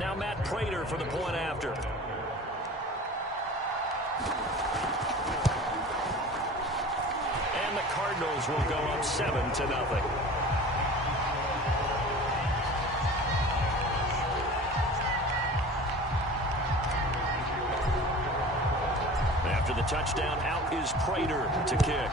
Now Matt Prater for the point after. And the Cardinals will go up 7-0. After the touchdown, out is Prater to kick.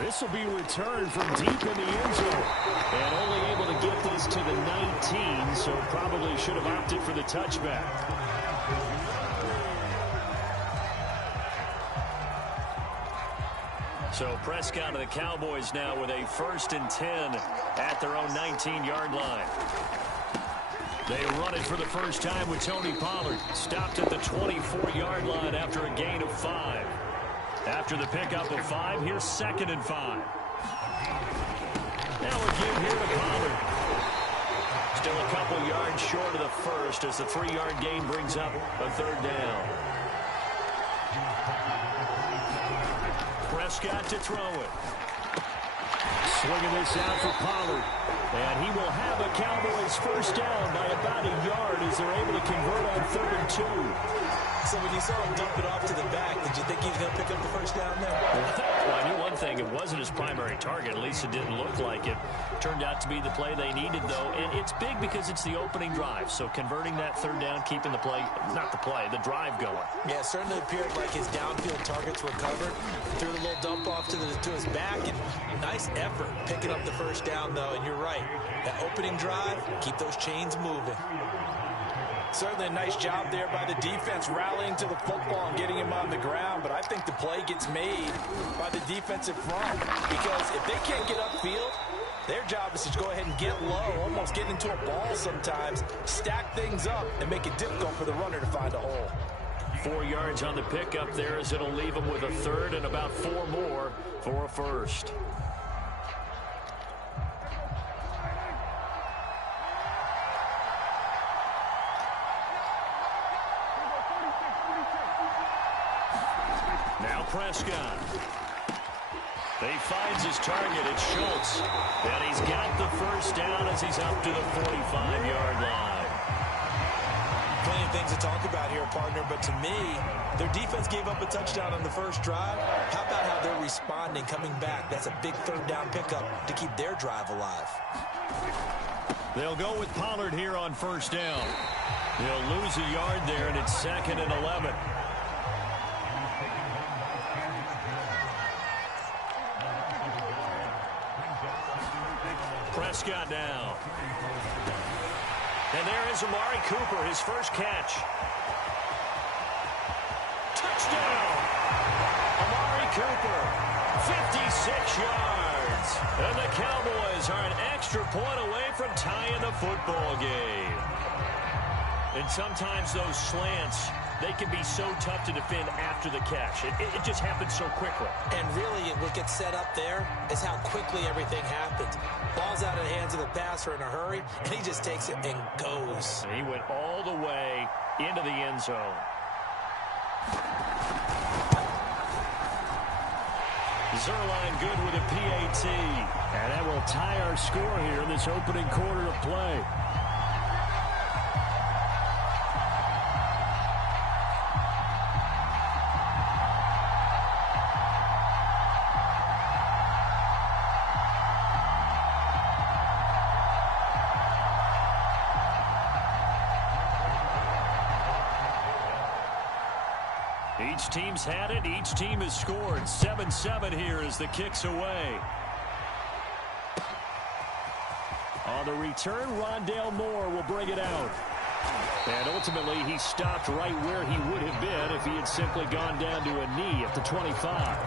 This will be returned from deep in the end zone. And only able to get this to the 19, so probably should have opted for the touchback. So Prescott of the Cowboys now with a 1st and 10 at their own 19-yard line. They run it for the first time with Tony Pollard. Stopped at the 24-yard line after a gain of 5. After the pickup of 5, here's 2nd and 5. Now again here to Pollard. Still a couple yards short of the first as the 3-yard gain brings up a 3rd down. Prescott to throw it. Swinging this out for Pollard. And he will have a Cowboys 1st down by about a yard as they're able to convert on 3rd and 2. So when you saw him dump it off to the back, did you think he was going to pick up the 1st down there? Well, I knew one thing. It wasn't his primary target. At least it didn't look like it. Turned out to be the play they needed, though. And it's big because it's the opening drive. So converting that 3rd down, keeping the play, not the play, the drive going. Yeah, it certainly appeared like his downfield targets were covered. Threw the little dump off to his back. And nice effort picking up the 1st down, though. And you're right. That opening drive, keep those chains moving. Certainly a nice job there by the defense rallying to the football and getting him on the ground, but I think the play gets made by the defensive front because if they can't get upfield, their job is to go ahead and get low, almost get into a ball sometimes, stack things up, and make it difficult for the runner to find a hole. 4 yards on the pickup there as it'll leave him with a 3rd and about 4 more for a 1st. Now Prescott. He finds his target. It's Schultz. And he's got the 1st down as he's up to the 45-yard line. Plenty of things to talk about here, partner, but to me, their defense gave up a touchdown on the 1st drive. How about how they're responding, coming back? That's a big 3rd down pickup to keep their drive alive. They'll go with Pollard here on 1st down. He'll lose a yard there, and it's 2nd and 11. Prescott now. And there is Amari Cooper, his 1st catch. Touchdown! Amari Cooper, 56 yards. And the Cowboys are an extra point away from tying the football game. And sometimes those slants, they can be so tough to defend after the catch. It just happens so quickly. And really, what gets set up there is how quickly everything happens. Ball's out of the hands of the passer in a hurry, and he just takes it and goes. And he went all the way into the end zone. Zerline good with a PAT. And that will tie our score here in this opening quarter of play. Each team's had it. Each team has scored. 7-7 here as the kick's away. On the return, Rondale Moore will bring it out. And ultimately, he stopped right where he would have been if he had simply gone down to a knee at the 25.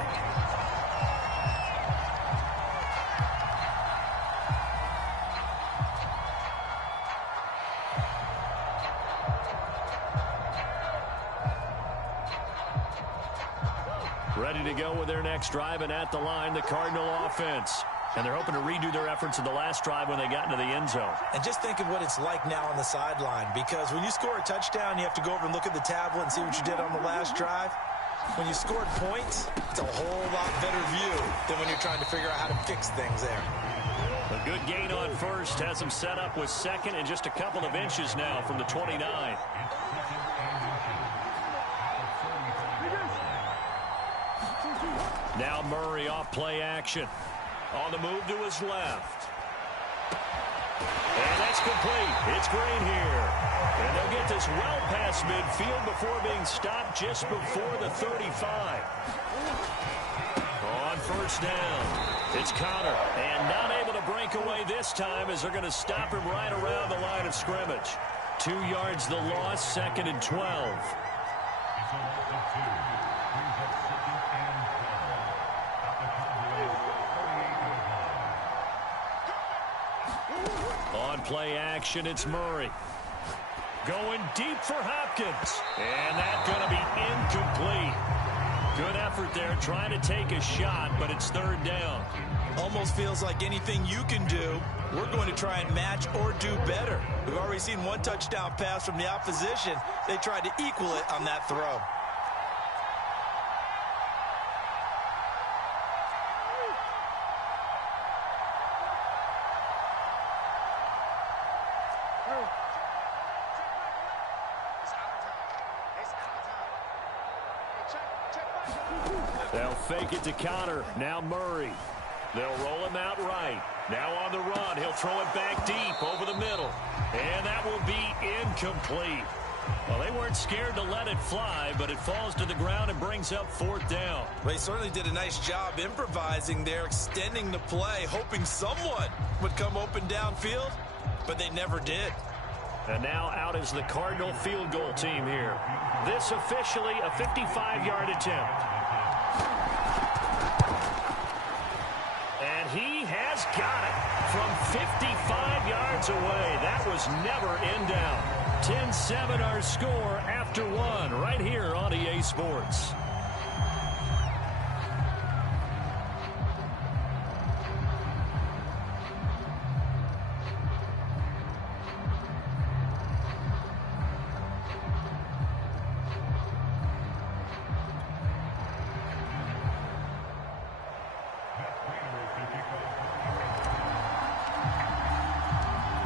Ready to go with their next drive, and at the line, the Cardinal offense. And they're hoping to redo their efforts in the last drive when they got into the end zone. And just think of what it's like now on the sideline, because when you score a touchdown, you have to go over and look at the tablet and see what you did on the last drive. When you scored points, it's a whole lot better view than when you're trying to figure out how to fix things there. The Good gain on first. Has him set up with second and just a couple of inches now from the 29. Now Murray off play action. On the move to his left. And that's complete. It's Green here. And they'll get this well past midfield before being stopped just before the 35. On first down, it's Connor. And not able to break away this time as they're going to stop him right around the line of scrimmage. 2 yards the loss, 2nd and 12. On play action, it's Murray. Going deep for Hopkins. And that's going to be incomplete. Good effort there, trying to take a shot, but it's 3rd down. Almost feels like anything you can do, we're going to try and match or do better. We've already seen 1 touchdown pass from the opposition. They tried to equal it on that throw. They'll fake it to Connor. Now Murray. They'll roll him out right. Now on the run. He'll throw it back deep over the middle. And that will be incomplete. Well, they weren't scared to let it fly, but it falls to the ground and brings up 4th down. They certainly did a nice job improvising there, extending the play, hoping someone would come open downfield, but they never did. And now out is the Cardinal field goal team here. This officially a 55-yard attempt. And he has got it from 55 yards away. That was never in doubt. 10-7 our score after 1 right here on EA Sports.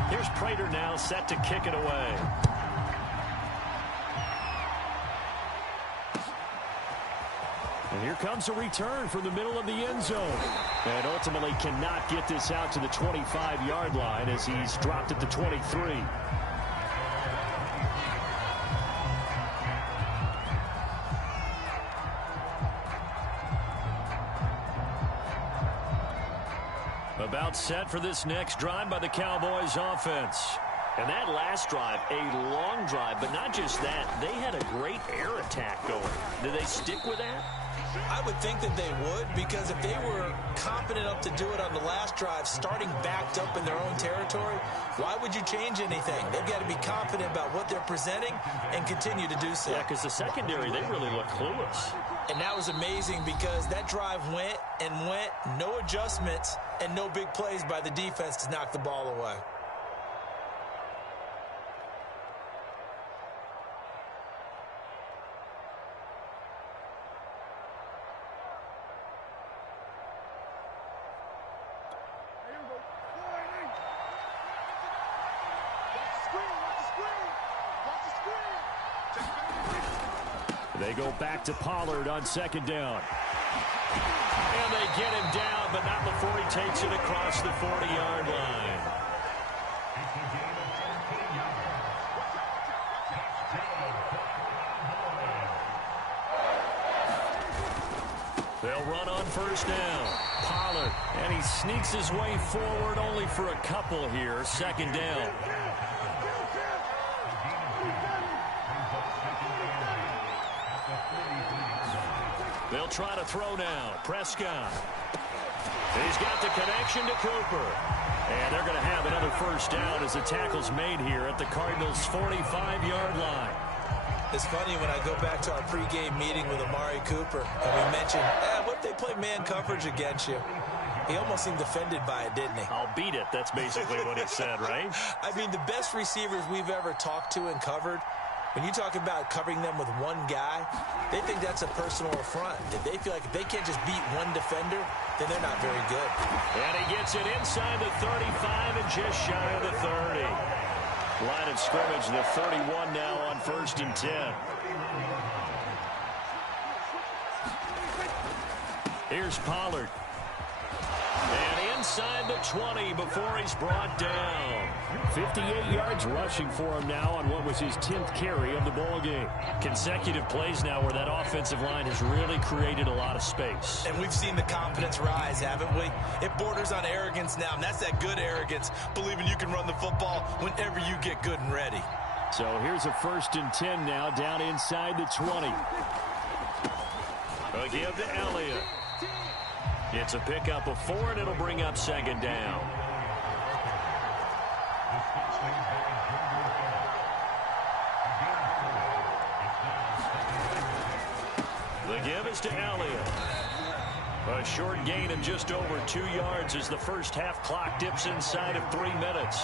Here's Prater now set to kick it away. And here comes a return from the middle of the end zone. And ultimately cannot get this out to the 25-yard line as he's dropped at the 23. About set for this next drive by the Cowboys offense. And that last drive, a long drive, but not just that. They had a great air attack going. Did they stick with that? I would think that they would, because if they were confident enough to do it on the last drive, starting backed up in their own territory, why would you change anything? They've got to be confident about what they're presenting and continue to do so. Yeah, because the secondary, they really look clueless. And that was amazing because that drive went and went, no adjustments, and no big plays by the defense to knock the ball away. They go back to Pollard on 2nd down. And they get him down, but not before he takes it across the 40-yard line. They'll run on 1st down. Pollard, and he sneaks his way forward only for a couple here. 2nd down. They'll try to throw now. Prescott. He's got the connection to Cooper. And they're going to have another 1st down as the tackle's made here at the Cardinals' 45-yard line. It's funny when I go back to our pregame meeting with Amari Cooper, and we mentioned, what if they play man coverage against you? He almost seemed offended by it, didn't he? I'll beat it. That's basically what he said, right? I mean, the best receivers we've ever talked to and covered When you talk about covering them with one guy, they think that's a personal affront. If they feel like if they can't just beat one defender, then they're not very good. And he gets it inside the 35 and just shy of the 30. Line of scrimmage, the 31 now on 1st and 10. Here's Pollard. And inside the 20 before he's brought down. 58 yards rushing for him now on what was his 10th carry of the ball game. Consecutive plays now where that offensive line has really created a lot of space. And we've seen the confidence rise, haven't we? It borders on arrogance now, and that's that good arrogance, believing you can run the football whenever you get good and ready. So here's a 1st and 10 now down inside the 20. A give to Elliott. It's a pickup of 4, and it'll bring up 2nd down. The give is to Elliott. A short gain of just over 2 yards as the first half clock dips inside of 3 minutes.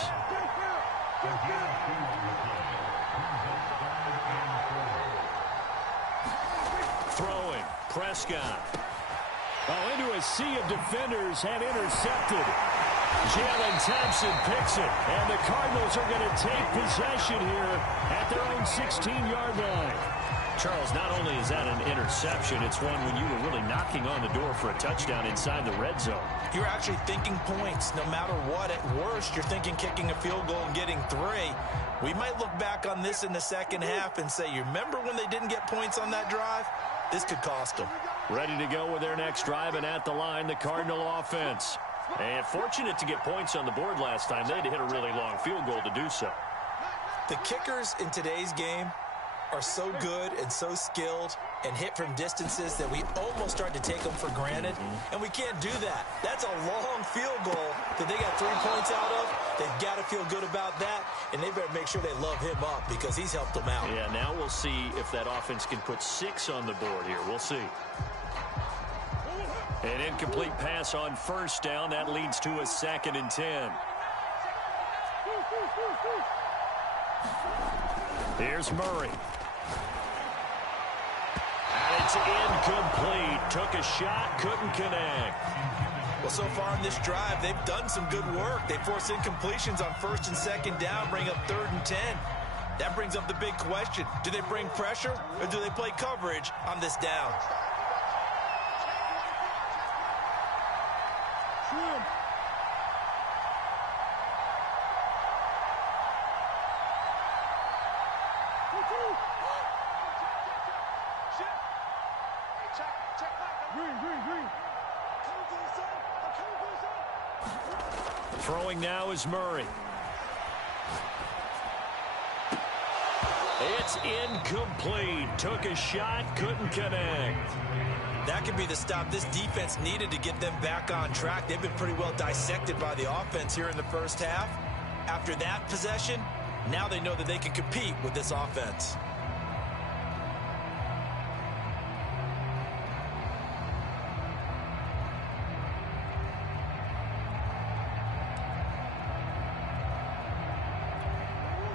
Throwing, Prescott. Oh, into a sea of defenders and intercepted. Jalen Thompson picks it, and the Cardinals are going to take possession here at their own 16-yard line. Charles, not only is that an interception, it's one when you were really knocking on the door for a touchdown inside the red zone. You're actually thinking points no matter what. At worst, you're thinking kicking a field goal and getting 3. We might look back on this in the second half and say, you remember when they didn't get points on that drive? This could cost them. Ready to go with their next drive, and at the line, the Cardinal offense. And fortunate to get points on the board last time. They had to hit a really long field goal to do so. The kickers in today's game are so good and so skilled and hit from distances that we almost start to take them for granted, and we can't do that. That's a long field goal that they got 3 points out of. They've got to feel good about that, and they better make sure they love him up because he's helped them out. Yeah, now we'll see if that offense can put 6 on the board here. We'll see. An incomplete pass on 1st down. That leads to a 2nd and 10. Here's Murray. And it's incomplete. Took a shot, couldn't connect. Well, so far in this drive, they've done some good work. They force incompletions on 1st and 2nd down, bring up 3rd and 10. That brings up the big question. Do they bring pressure or do they play coverage on this down? Throwing now is Murray. It's incomplete. Took a shot, couldn't connect. That could be the stop this defense needed to get them back on track. They've been pretty well dissected by the offense here in the first half. After that possession, now they know that they can compete with this offense.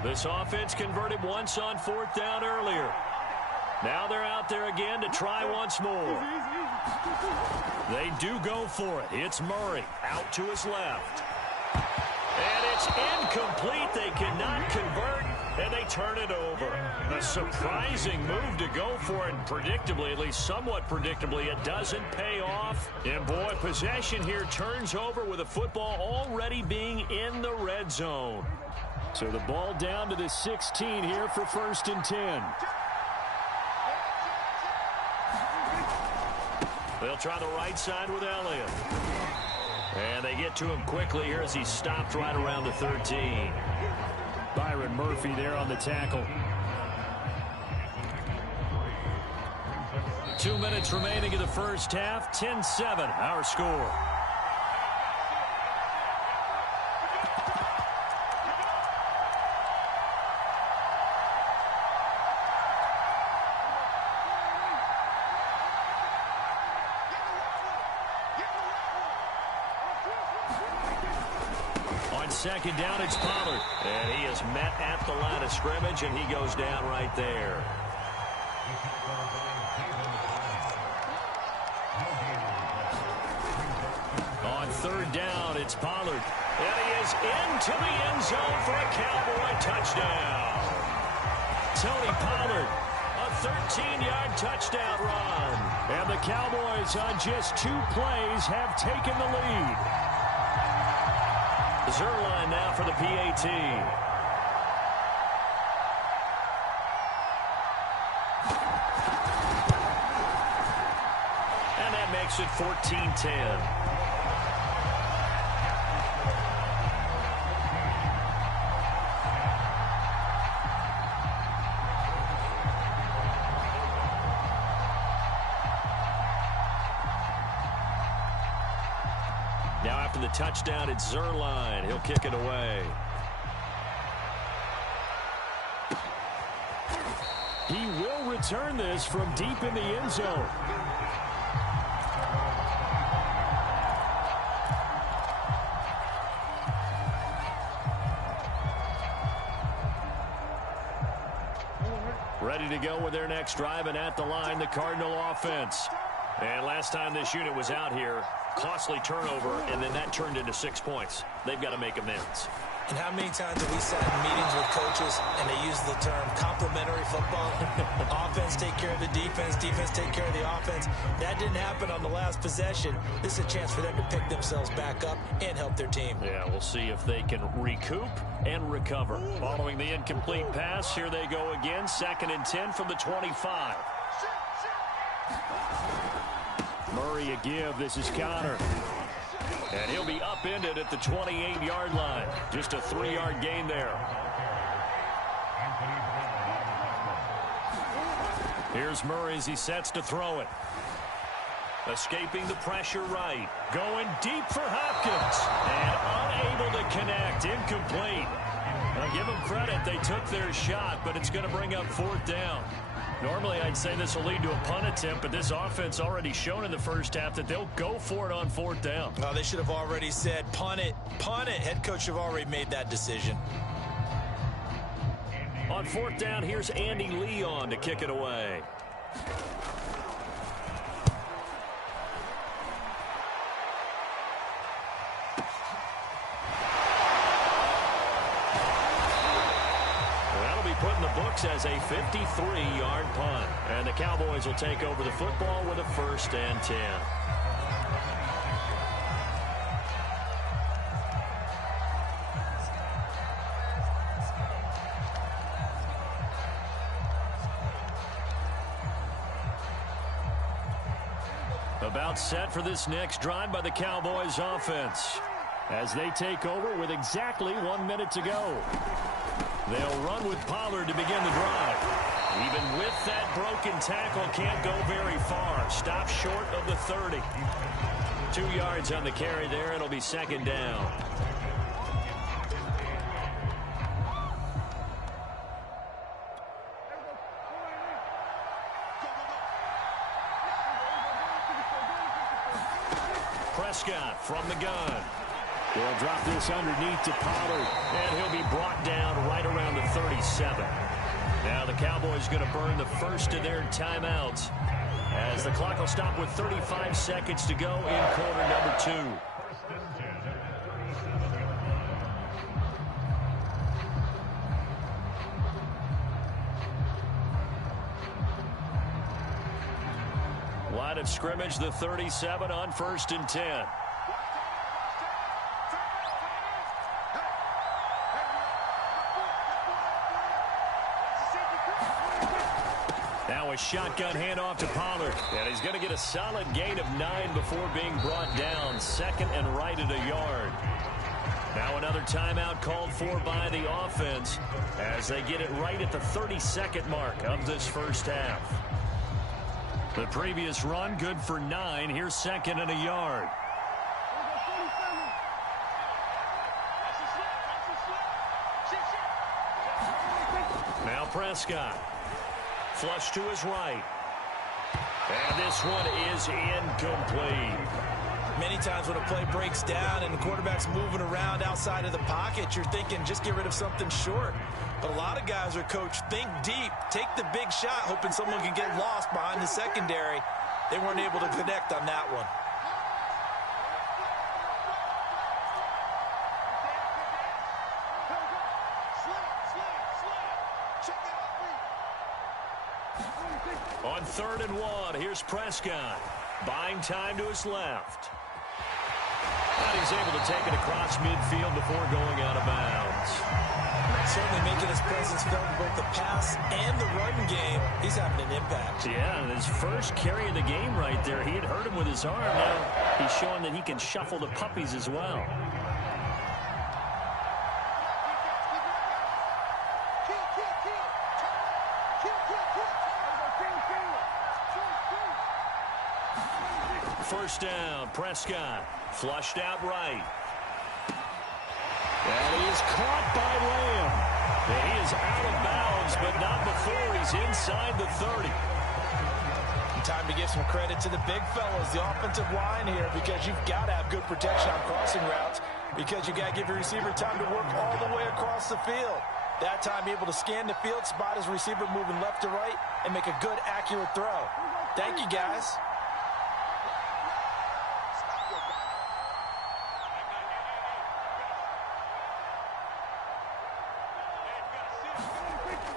This offense converted once on 4th down earlier. Now they're out there again to try once more. They do go for it. It's Murray out to his left. And it's incomplete. They cannot convert, and they turn it over. A surprising move to go for it. Predictably, at least somewhat predictably, it doesn't pay off. And boy, possession here turns over with the football already being in the red zone. So the ball down to the 16 here for 1st and 10. They'll try the right side with Elliott. And they get to him quickly here as he stopped right around the 13. Byron Murphy there on the tackle. 2 minutes remaining in the first half. 10-7, our score. On second down, it's Pollard. And he is met at the line of scrimmage, and he goes down right there. On third down, it's Pollard. And he is into the end zone for a Cowboy touchdown. Tony Pollard, a 13-yard touchdown run. And the Cowboys on just 2 plays have taken the lead. Zerline now for the PAT. And that makes it 14-10. Now after the touchdown, it's Zerline. He'll kick it away. He will return this from deep in the end zone. Ready to go with their next drive, and at the line, the Cardinal offense. And last time this unit was out here, costly turnover, and then that turned into 6 points. They've got to make amends. And how many times have we sat in meetings with coaches and they use the term complementary football? Offense take care of the defense, defense take care of the offense. That didn't happen on the last possession. This is a chance for them to pick themselves back up and help their team. Yeah, we'll see if they can recoup and recover. Following the incomplete pass, here they go again. 2nd and 10 from the 25. Murray a give. This is Connor. And he'll be upended at the 28-yard line. Just a 3-yard gain there. Here's Murray as he sets to throw it. Escaping the pressure right. Going deep for Hopkins. And unable to connect. Incomplete. Now give them credit. They took their shot, but it's going to bring up 4th down. Normally, I'd say this will lead to a punt attempt, but this offense already shown in the first half that they'll go for it on 4th down. Oh, they should have already said, punt it, punt it. Head coach have already made that decision. On 4th down, here's Andy Leon to kick it away. Put in the books as a 53-yard punt. And the Cowboys will take over the football with a 1st and 10. About set for this next drive by the Cowboys offense, as they take over with exactly 1 minute to go. They'll run with Pollard to begin the drive. Even with that broken tackle, can't go very far. Stop short of the 30. 2 yards on the carry there. It'll be 2nd down. Prescott from the gun. They'll drop this underneath to Pollard, and he'll be brought down right around the 37. Now the Cowboys going to burn the first of their timeouts as the clock will stop with 35 seconds to go in quarter number 2. Line of scrimmage, the 37 on 1st and 10. Now a shotgun handoff to Pollard. And he's going to get a solid gain of 9 before being brought down. 2nd and right at a yard. Now another timeout called for by the offense as they get it right at the 32nd mark of this first half. The previous run good for 9. Here's 2nd and a yard. Now Prescott. Flush to his right. And this one is incomplete. Many times when a play breaks down and the quarterback's moving around outside of the pocket, you're thinking just get rid of something short. But a lot of guys are coached, think deep, take the big shot, hoping someone can get lost behind the secondary. They weren't able to connect on that one. On 3rd and 1, here's Prescott. Buying time to his left. And he's able to take it across midfield before going out of bounds. Certainly making his presence felt in both the pass and the run game. He's having an impact. Yeah, and his first carry of the game right there, he had hurt him with his arm. Now he's showing that he can shuffle the puppies as well. First down, Prescott. Flushed out right. And he is caught by Lamb. And he is out of bounds, but not before he's inside the 30. Time to give some credit to the big fellas, the offensive line here, because you've got to have good protection on crossing routes, because you got to give your receiver time to work all the way across the field. That time able to scan the field, spot his receiver moving left to right, and make a good, accurate throw. Thank you, guys.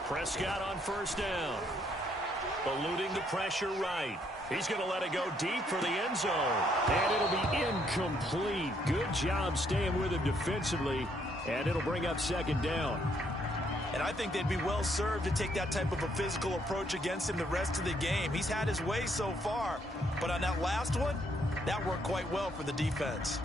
Prescott on first down. Eluding the pressure right. He's going to let it go deep for the end zone. And it'll be incomplete. Good job staying with him defensively. And it'll bring up 2nd down. And I think they'd be well served to take that type of a physical approach against him the rest of the game. He's had his way so far. But on that last one, that worked quite well for the defense.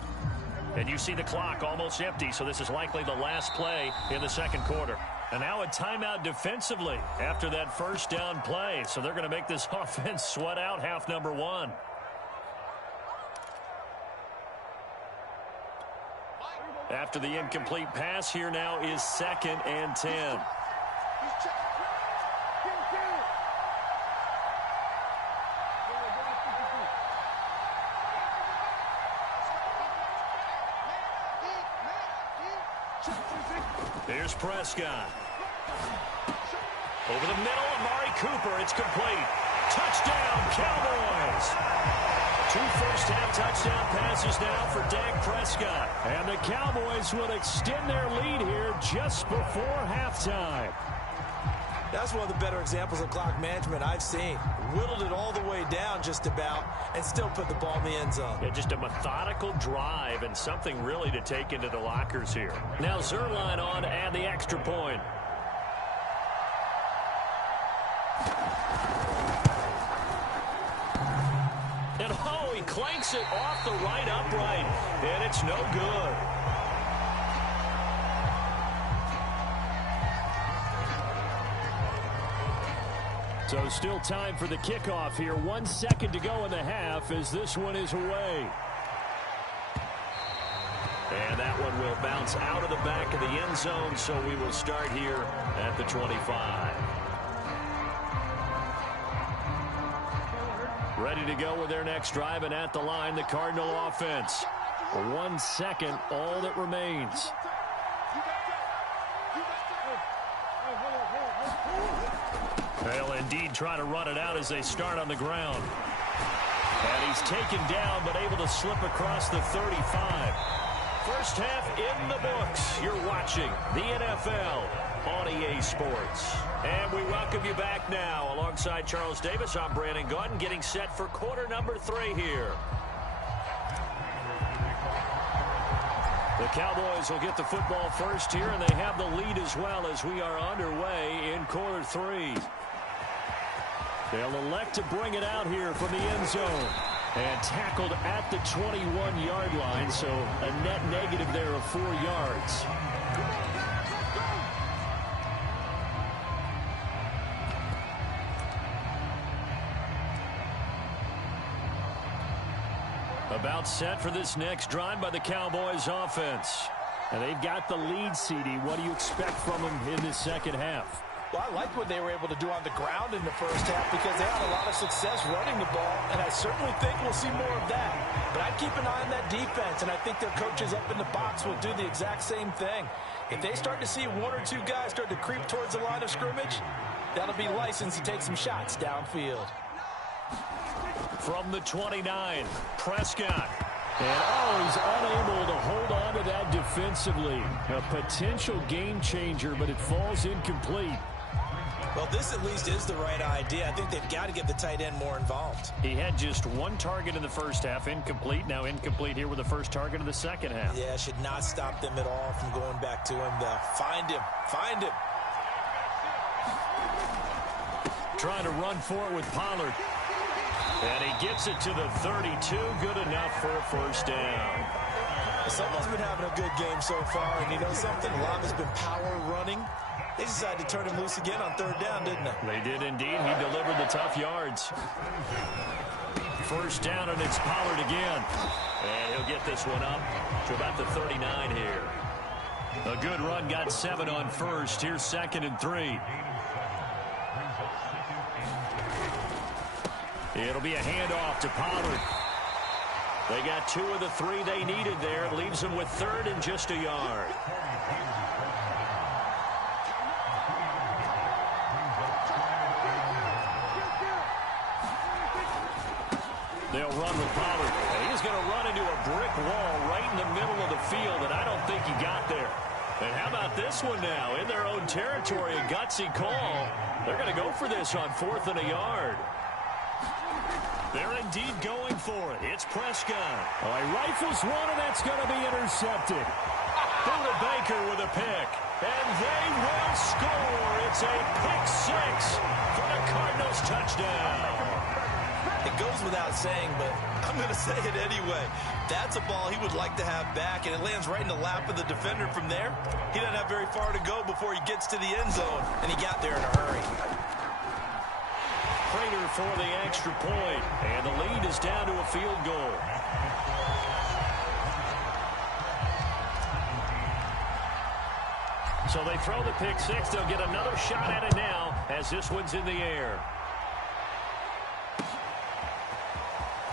And you see the clock almost empty, so this is likely the last play in the 2nd quarter. And now a timeout defensively after that first down play. So they're going to make this offense sweat out half number 1. After the incomplete pass, here now is 2nd and 10. Here's Prescott. Over the middle, Amari Cooper. It's complete. Touchdown, Cowboys. 2 first-half touchdown passes now for Dak Prescott. And the Cowboys will extend their lead here just before halftime. That's one of the better examples of clock management I've seen. Whittled it all the way down just about and still put the ball in the end zone. Yeah, just a methodical drive and something really to take into the lockers here. Now Zerline on to add the extra point. And oh, he clanks it off the right upright. And it's no good. So still time for the kickoff here. 1 second to go in the half as this one is away. And that one will bounce out of the back of the end zone, so we will start here at the 25. Ready to go with their next drive, and at the line, the Cardinal offense. 1 second, all that remains. They'll indeed try to run it out as they start on the ground. And he's taken down, but able to slip across the 35. First half in the books. You're watching the NFL on EA Sports. And we welcome you back now. Alongside Charles Davis, I'm Brandon Gaudin, getting set for quarter number 3 here. The Cowboys will get the football first here, and they have the lead as well as we are underway in quarter 3. They'll elect to bring it out here from the end zone. And tackled at the 21-yard line, so a net negative there of 4 yards. About set for this next drive by the Cowboys offense. And they've got the lead, CD. What do you expect from them in this second half? Well, I like what they were able to do on the ground in the first half because they had a lot of success running the ball, and I certainly think we'll see more of that. But I'd keep an eye on that defense, and I think their coaches up in the box will do the exact same thing. If they start to see one or two guys start to creep towards the line of scrimmage, that'll be licensed to take some shots downfield. From the 29, Prescott. And he's unable to hold on to that defensively. A potential game changer, but it falls incomplete. Well, this at least is the right idea. I think they've got to get the tight end more involved. He had just one target in the first half, incomplete. Now incomplete here with the first target of the second half. Yeah, should not stop them at all from going back to him. Find him. Find him. Trying to run for it with Pollard. And he gets it to the 32. Good enough for a first down. Someone's been having a good game so far, and you know something? A lot has been power running. They decided to turn him loose again on third down, didn't they? They did indeed. He delivered the tough yards. First down, and it's Pollard again. And he'll get this one up to about the 39 here. A good run, got 7 on first. Here's 2nd and 3. It'll be a handoff to Pollard. They got 2 of the 3 they needed there. It leaves them with 3rd and just a yard. They'll run with Pollard. And he's going to run into a brick wall right in the middle of the field, and I don't think he got there. And how about this one now? In their own territory, a gutsy call. They're going to go for this on 4th and a yard. They're indeed going for it. It's Prescott. Oh, he rifles one, and that's going to be intercepted. Buda Baker with a pick. And they will score. It's a pick 6 for the Cardinals touchdown. It goes without saying, but I'm going to say it anyway. That's a ball he would like to have back, and it lands right in the lap of the defender from there. He doesn't have very far to go before he gets to the end zone, and he got there in a hurry. Prater for the extra point, and the lead is down to a field goal. So they throw the pick 6. They'll get another shot at it now as this one's in the air.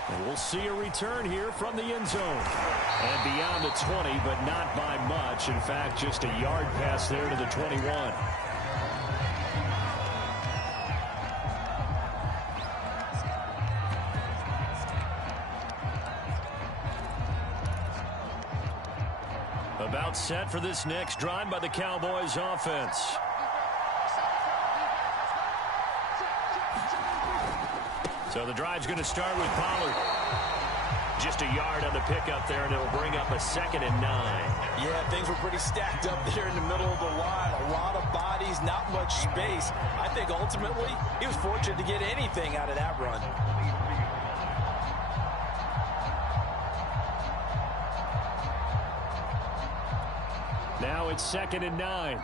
And we'll see a return here from the end zone. And beyond the 20, but not by much. In fact, just a yard pass there to the 21. About set for this next drive by the Cowboys offense. So the drive's going to start with Pollard. Just a yard on the pickup there, and it'll bring up a 2nd and 9. Yeah, things were pretty stacked up there in the middle of the line. A lot of bodies, not much space. I think ultimately he was fortunate to get anything out of that run. Now it's 2nd and 9.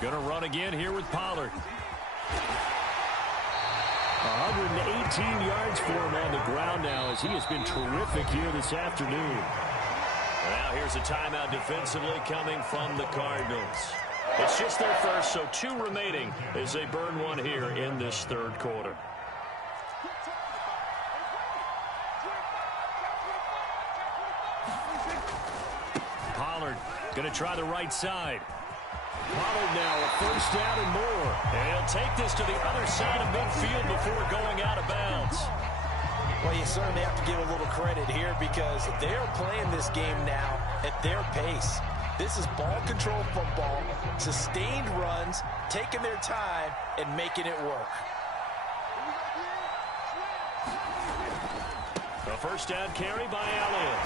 Going to run again here with Pollard. 118 yards for him on the ground now as he has been terrific here this afternoon. Now here's a timeout defensively coming from the Cardinals. It's just their first, so 2 remaining as they burn one here in this 3rd quarter. Pollard going to try the right side. Pollard now a first down and more. And he'll take this to the other side of midfield before going out of bounds. Well, you certainly have to give a little credit here because they're playing this game now at their pace. This is ball control football, sustained runs, taking their time, and making it work. A first down carry by Elliott.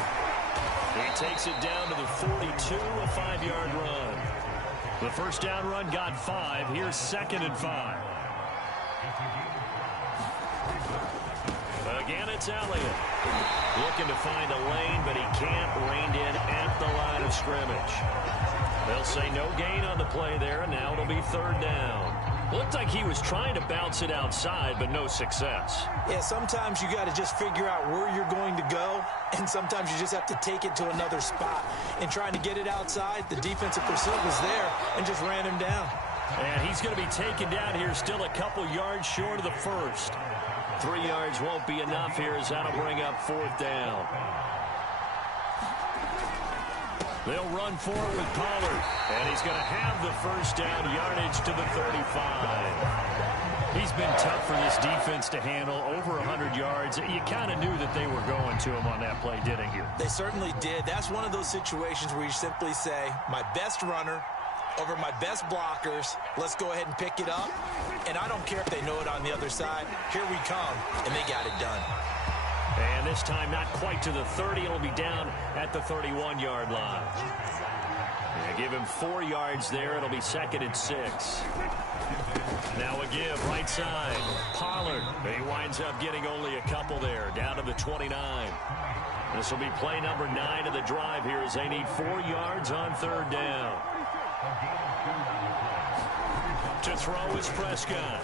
He takes it down to the 42, a 5-yard run. The first down run got 5. Here's 2nd and 5. Again, it's Elliott. Looking to find a lane, but he can't. Reined in at the line of scrimmage. They'll say no gain on the play there, and now it'll be 3rd down. Looked like he was trying to bounce it outside, but no success. Yeah, sometimes you got to just figure out where you're going to go, and sometimes you just have to take it to another spot. And trying to get it outside, the defensive pursuit was there and just ran him down. And he's going to be taken down here, still a couple yards short of the first. 3 yards won't be enough here, as that'll bring up 4th down. They'll run forward with Pollard, and he's going to have the first down, yardage to the 35. He's been tough for this defense to handle, over 100 yards. You kind of knew that they were going to him on that play, didn't you? They certainly did. That's one of those situations where you simply say, my best runner over my best blockers, let's go ahead and pick it up. And I don't care if they know it on the other side. Here we come, and they got it done. And this time not quite to the 30. It'll be down at the 31-yard line. Yeah, give him 4 yards there. It'll be 2nd and 6. Now a give, right side. Pollard. He winds up getting only a couple there, down to the 29. This will be play number 9 of the drive here as they need 4 yards on 3rd down. To throw is Prescott.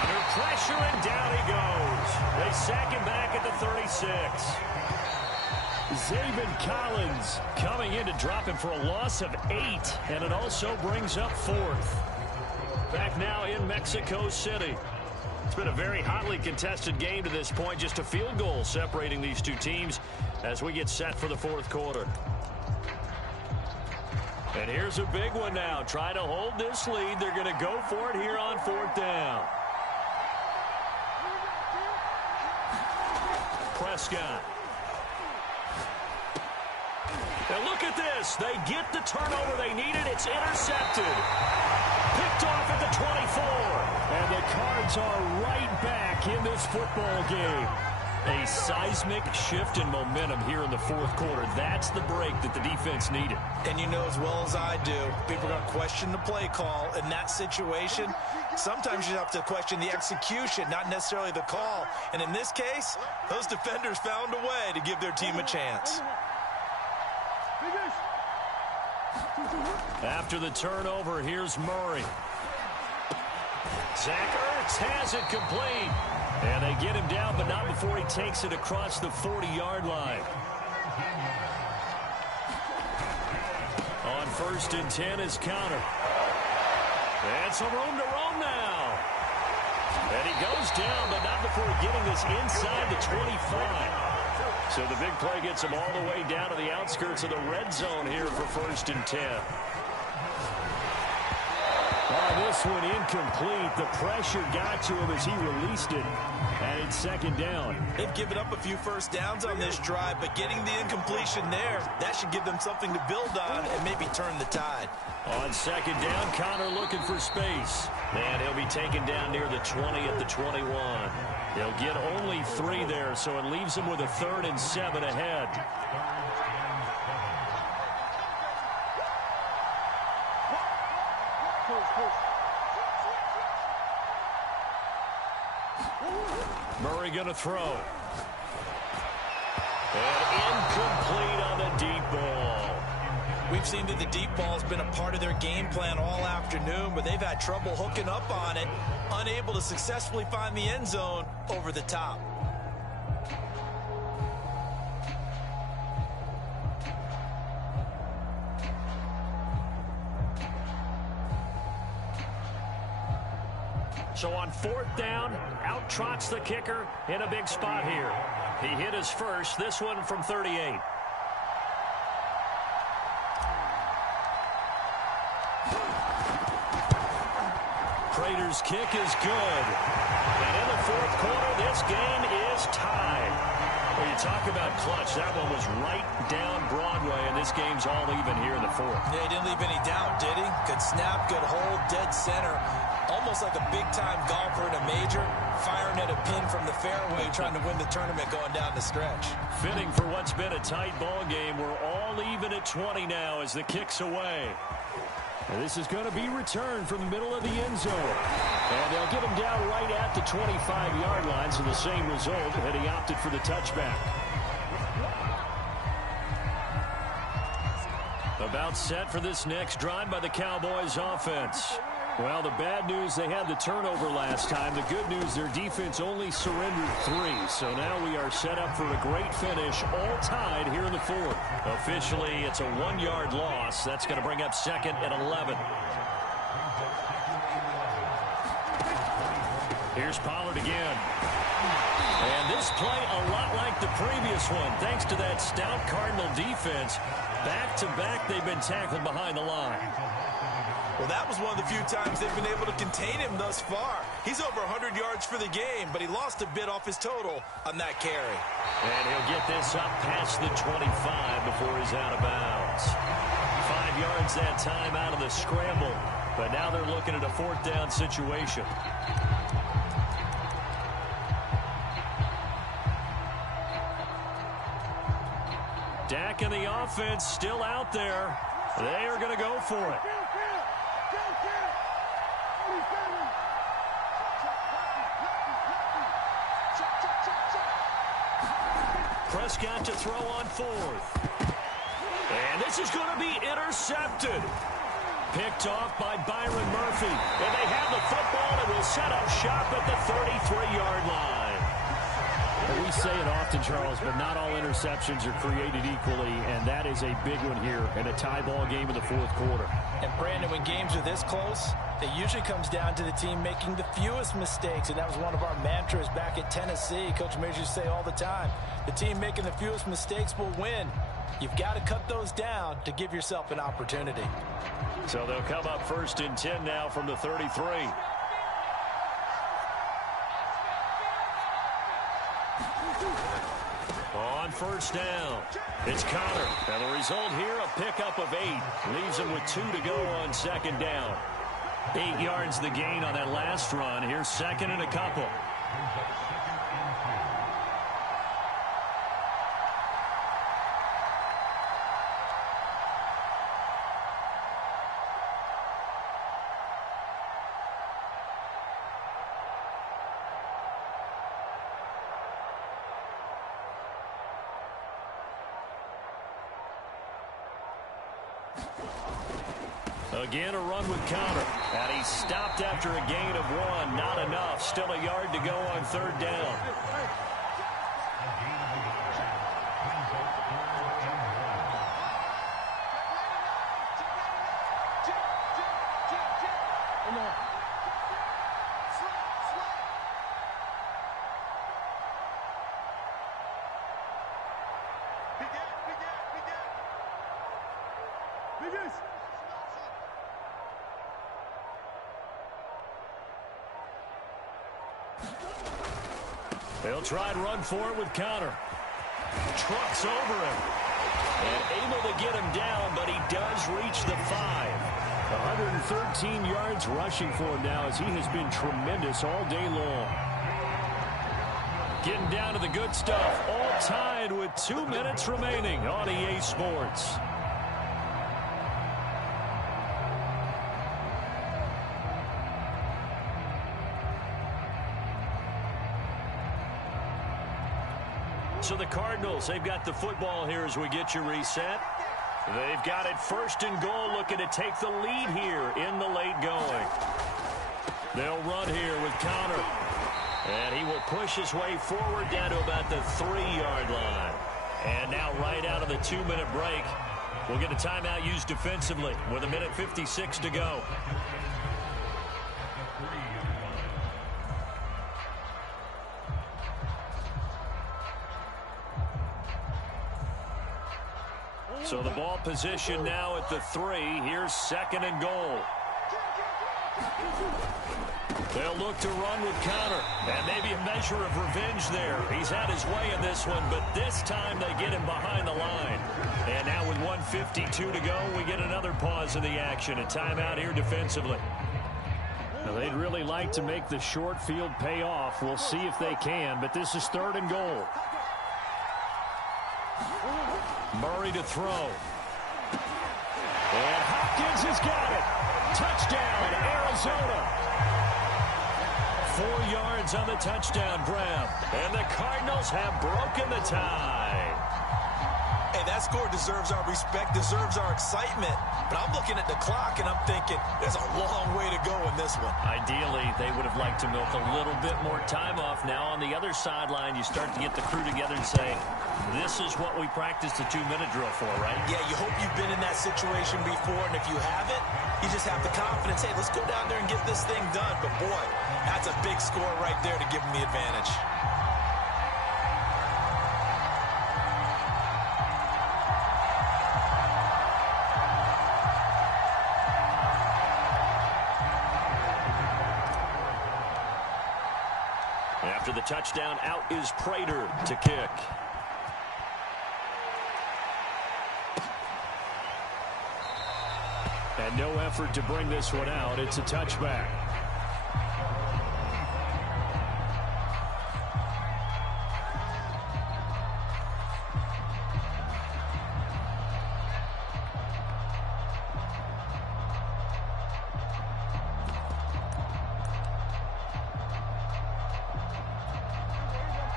Under pressure, and down he goes. They sack him back at the 36. Zaven Collins coming in to drop him for a loss of 8, and it also brings up 4th. Back now in Mexico City. It's been a very hotly contested game to this point. Just a field goal separating these two teams as we get set for the 4th quarter. And here's a big one now. Trying to hold this lead. They're going to go for it here on 4th down. Prescott. Now look at this. They get the turnover they needed. It's intercepted. Picked off at the 24. And the Cards are right back in this football game. A seismic shift in momentum here in the 4th quarter. That's the break that the defense needed. And you know as well as I do, people are going to question the play call in that situation. Sometimes you have to question the execution, not necessarily the call. And in this case, those defenders found a way to give their team a chance. After the turnover, here's Murray. Zach Ertz has it complete. And they get him down, but not before he takes it across the 40-yard line. On 1st and 10 is Connor. And some room to roam now. And he goes down, but not before getting this inside the 25. So the big play gets him all the way down to the outskirts of the red zone here for 1st and 10. This one incomplete. The pressure got to him as he released it. And it's 2nd down. They've given up a few first downs on this drive, but getting the incompletion there, that should give them something to build on and maybe turn the tide. On 2nd down, Connor looking for space. And he'll be taken down near the 20 at the 21. They'll get only 3 there, so it leaves them with a 3rd and 7 ahead. Murray going to throw. And incomplete on the deep ball. We've seen that the deep ball has been a part of their game plan all afternoon, but they've had trouble hooking up on it, unable to successfully find the end zone over the top. So on 4th down, out trots the kicker in a big spot here. He hit his first, this one from 38. Prater's kick is good. And in the 4th quarter, this game is tied. When you talk about clutch, that one was right down Broadway, and this game's all even here in the 4th. Yeah, he didn't leave any doubt, did he? Good snap, good hold, dead center. Almost like a big-time golfer in a major, firing at a pin from the fairway, trying to win the tournament going down the stretch. Fitting for what's been a tight ball game. We're all even at 20 now as the kick's away. And this is going to be returned from the middle of the end zone. And they'll get him down right at the 25-yard line, so the same result, and he opted for the touchback. About set for this next drive by the Cowboys offense. Well, the bad news, they had the turnover last time. The good news, their defense only surrendered 3. So now we are set up for a great finish, all tied here in the 4th. Officially, it's a 1-yard loss. That's going to bring up 2nd and 11. Here's Pollard again. And this play a lot like the previous one, thanks to that stout Cardinal defense. Back-to-back, they've been tackled behind the line. Well, that was one of the few times they've been able to contain him thus far. He's over 100 yards for the game, but he lost a bit off his total on that carry. And he'll get this up past the 25 before he's out of bounds. 5 yards that time out of the scramble, but now they're looking at a 4th down situation. Dak and the offense still out there. They are going to go for it. Prescott to throw on 4th. And this is going to be intercepted. Picked off by Byron Murphy. And they have the football and will set up shop at the 33-yard line. Well, we say it often, Charles, but not all interceptions are created equally, and that is a big one here in a tie ball game in the 4th quarter. And, Brandon, when games are this close, it usually comes down to the team making the fewest mistakes, and that was one of our mantras back at Tennessee. Coach Majors used to say all the time, the team making the fewest mistakes will win. You've got to cut those down to give yourself an opportunity. So they'll come up 1st and 10 now from the 33. On 1st down, it's Connor. And the result here, a pickup of 8. Leaves him with 2 to go on 2nd down. 8 yards the gain on that last run. Here's 2nd and a couple. Again, a run with Connor. And he stopped after a gain of 1. Not enough. Still a yard to go on 3rd down. They'll try and run for it with Connor. Trucks over him. And able to get him down, but he does reach the 5. 113 yards rushing for him now as he has been tremendous all day long. Getting down to the good stuff. All tied with 2 minutes remaining on EA Sports. So the Cardinals, they've got the football here as we get you reset. They've got it 1st and goal, looking to take the lead here in the late going. They'll run here with Connor. And he will push his way forward down to about the 3-yard line. And now right out of the 2-minute break, we'll get a timeout used defensively with 1:56 to go. So the ball position now at the 3. Here's 2nd and goal. They'll look to run with Connor. And maybe a measure of revenge there. He's had his way in this one, but this time they get him behind the line. And now with 1:52 to go, we get another pause in the action. A timeout here defensively. Now, they'd really like to make the short field pay off. We'll see if they can, but this is 3rd and goal. Murray to throw. And Hopkins has got it. Touchdown, Arizona. 4 yards on the touchdown grab. And the Cardinals have broken the tie. Hey, that score deserves our respect, deserves our excitement. But I'm looking at the clock, and I'm thinking there's a long way to go in this one. Ideally, they would have liked to milk a little bit more time off. Now on the other sideline, you start to get the crew together and say, this is what we practiced a 2-minute drill for, right? Yeah, you hope you've been in that situation before, and if you haven't, you just have the confidence, hey, let's go down there and get this thing done. But, boy, that's a big score right there to give them the advantage. After the touchdown, out is Prater to kick. And no effort to bring this one out. It's a touchback.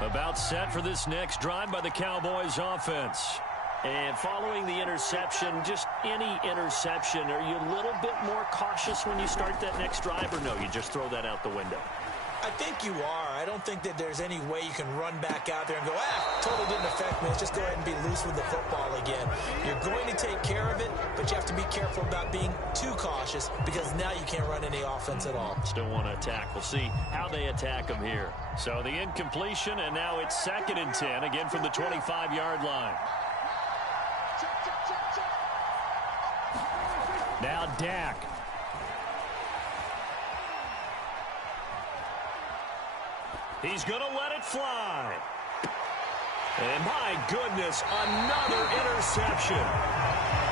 About set for this next drive by the Cowboys offense. And following the interception, just any interception, are you a little bit more cautious when you start that next drive, or no, you just throw that out the window? I think you are. I don't think that there's any way you can run back out there and go, total didn't affect me. Let's just go ahead and be loose with the football again. You're going to take care of it, but you have to be careful about being too cautious because now you can't run any offense at all. Still want to attack. We'll see how they attack them here. So the incompletion, and now it's 2nd and 10, again from the 25-yard line. Now Dak. He's going to let it fly. And my goodness, another interception.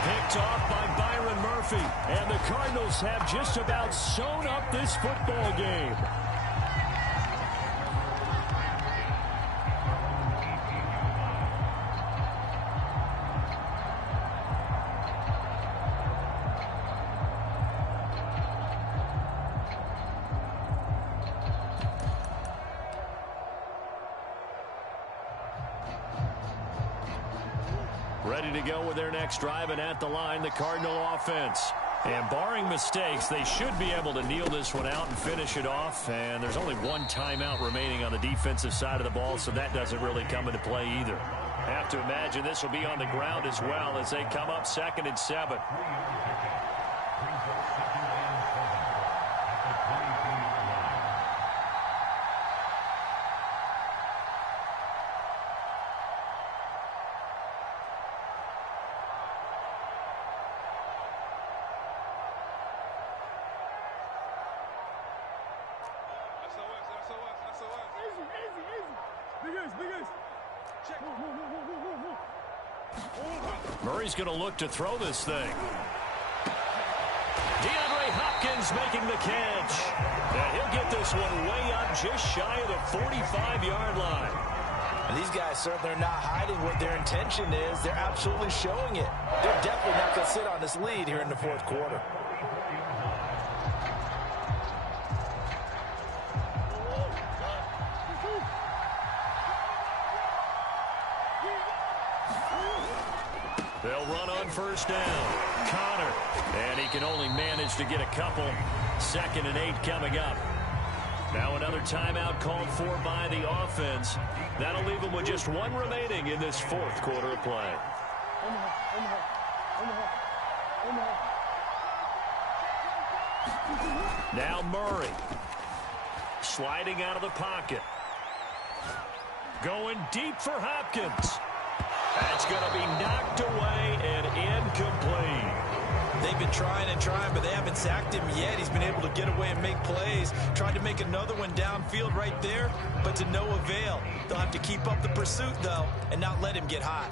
Picked off by Byron Murphy. And the Cardinals have just about sewn up this football game. Ready to go with their next drive, and at the line, the Cardinal offense. And barring mistakes, they should be able to kneel this one out and finish it off. And there's only one timeout remaining on the defensive side of the ball, so that doesn't really come into play either. Have to imagine this will be on the ground as well as they come up 2nd and 7. Murray's going to look to throw this thing. DeAndre Hopkins making the catch. And he'll get this one way up just shy of the 45-yard line. And these guys certainly are not hiding what their intention is. They're absolutely showing it. They're definitely not going to sit on this lead here in the 4th quarter. They'll run on 1st down. Connor. And he can only manage to get a couple. 2nd and 8 coming up. Now another timeout called for by the offense. That'll leave them with just one remaining in this 4th quarter of play. Now Murray. Sliding out of the pocket. Going deep for Hopkins. That's going to be knocked away and incomplete. They've been trying and trying, but they haven't sacked him yet. He's been able to get away and make plays. Tried to make another one downfield right there, but to no avail. They'll have to keep up the pursuit, though, and not let him get hot.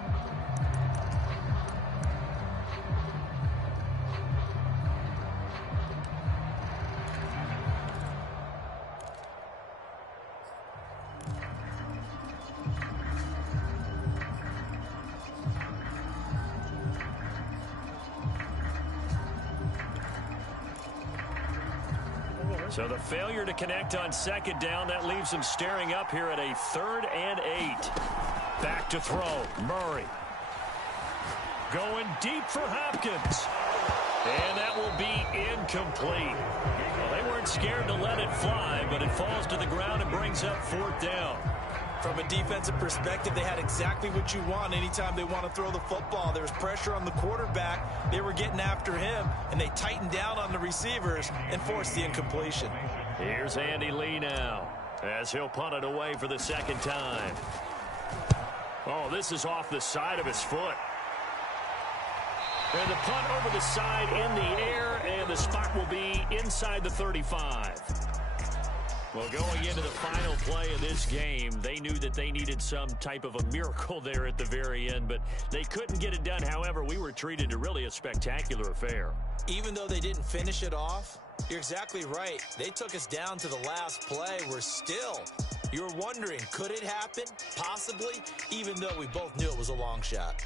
So the failure to connect on 2nd down, that leaves him staring up here at a 3rd and 8. Back to throw, Murray. Going deep for Hopkins. And that will be incomplete. Well, they weren't scared to let it fly, but it falls to the ground and brings up 4th down. From a defensive perspective, they had exactly what you want anytime they want to throw the football. There was pressure on the quarterback. They were getting after him, and they tightened down on the receivers and forced the incompletion. Here's Andy Lee now as he'll punt it away for the 2nd time. Oh, this is off the side of his foot. And the punt over the side in the air, and the spot will be inside the 35. Well, going into the final play of this game, they knew that they needed some type of a miracle there at the very end, but they couldn't get it done. However, we were treated to really a spectacular affair. Even though they didn't finish it off, you're exactly right. They took us down to the last play. You're wondering, could it happen? Possibly, even though we both knew it was a long shot.